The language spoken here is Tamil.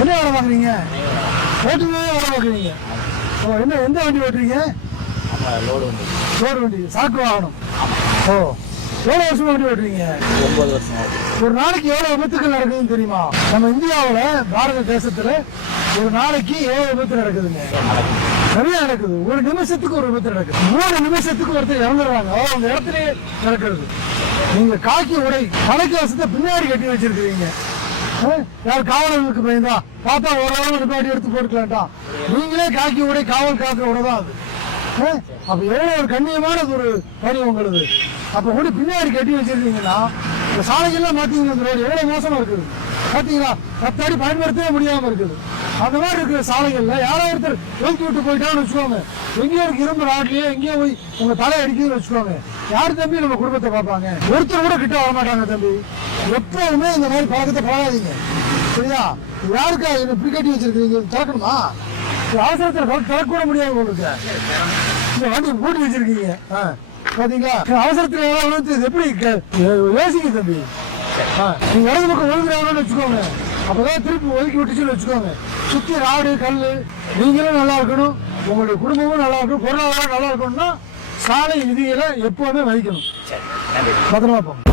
என்ன வேலை பார்க்குறீங்க? ஓட்டுமே வேலை பார்க்குறீங்க. என்ன எந்த வண்டி ஓட்டுறீங்க? லோடு வண்டி, சாக்கு வாகனம். ஓ, எவ்வளோ வருஷமா வண்டி ஓட்டுறீங்க? 9 வருஷம். ஒரு நாளைக்கு எவ்வளோ விபத்துக்கள் நடக்குதுன்னு தெரியுமா? நம்ம இந்தியாவில் பாரத தேசத்தில் ஒரு நாளைக்கு எவ்வளோ விபத்து நடக்குதுங்க? நிறைய நடக்குது. ஒரு நிமிஷத்துக்கு ஒரு விபத்து நடக்குது. 3 நிமிஷத்துக்கு ஒருத்தர் இறந்துடுறாங்க. அவங்க இடத்துலயே நடக்கிறது. நீங்க காக்கி உடை தலைக்கு வசத்தை பின்னாடி கட்டி வச்சிருக்கீங்க. யார் காவலர்களுக்கு பயந்தா பார்த்தா ஓரளவு நிப்பாட்டி எடுத்து போட்டுக்கலாம்டா. நீங்களே காக்கி உடை காவல் காக்கிற உடை தான் அது. அப்ப எவ்வளவு ஒரு கண்ணியமானது ஒரு பணி உங்களுது. அப்ப கூட பின்னாடி கட்டி வச்சிருக்கீங்கன்னா இந்த சாலைகள்லாம் பாத்தீங்கன்னா இந்த ரோடு எவ்வளவு மோசமா இருக்குது பாத்தீங்களா? 10 அடி பயன்படுத்தவே முடியாம இருக்குது. அந்த மாதிரி இருக்கிற சாலைகள்ல யாராவது ஒருத்தர் ஓக்கி விட்டு போயிட்டான்னு வச்சுக்கோங்க, எங்கேயோ இருக்கு இரும்பு நாட்டிலேயே எங்கேயோ போய் உங்க தலை அடிக்குதுன்னு வச்சுக்கோங்க, யாரு தம்பி நம்ம குடும்பத்தை பார்ப்பாங்க? ஒருத்தர் கூட கிட்ட வர மாட்டாங்க தம்பி. எப்பவுமே இந்த மாதிரி பழக்கத்தை பழகாதீங்க, சரியா? யாருக்கா இப்படி கட்டி வச்சிருக்கீங்க? திறக்கணுமா? அவசரத்துல திறக்க முடியாது உங்களுக்கு. இந்த வண்டி பூட்டி வச்சிருக்கீங்க பாத்தீங்களா? அவசரத்துல எப்படி யோசிங்க தம்பி. நீங்க இடது பக்கம் ஒழுங்குறாங்கன்னு வச்சுக்கோங்க, அப்பதான் திருப்பி ஒதுக்கி விட்டுச்சுன்னு வச்சுக்கோங்க. சுத்தி ராடு கல். நீங்களும் நல்லா இருக்கணும், உங்களுடைய குடும்பமும் நல்லா இருக்கணும், பொருளாதாரம் நல்லா இருக்கணும்னா சாலை விதிகளை எப்பவுமே மதிக்கணும். பத்திரமா போங்க.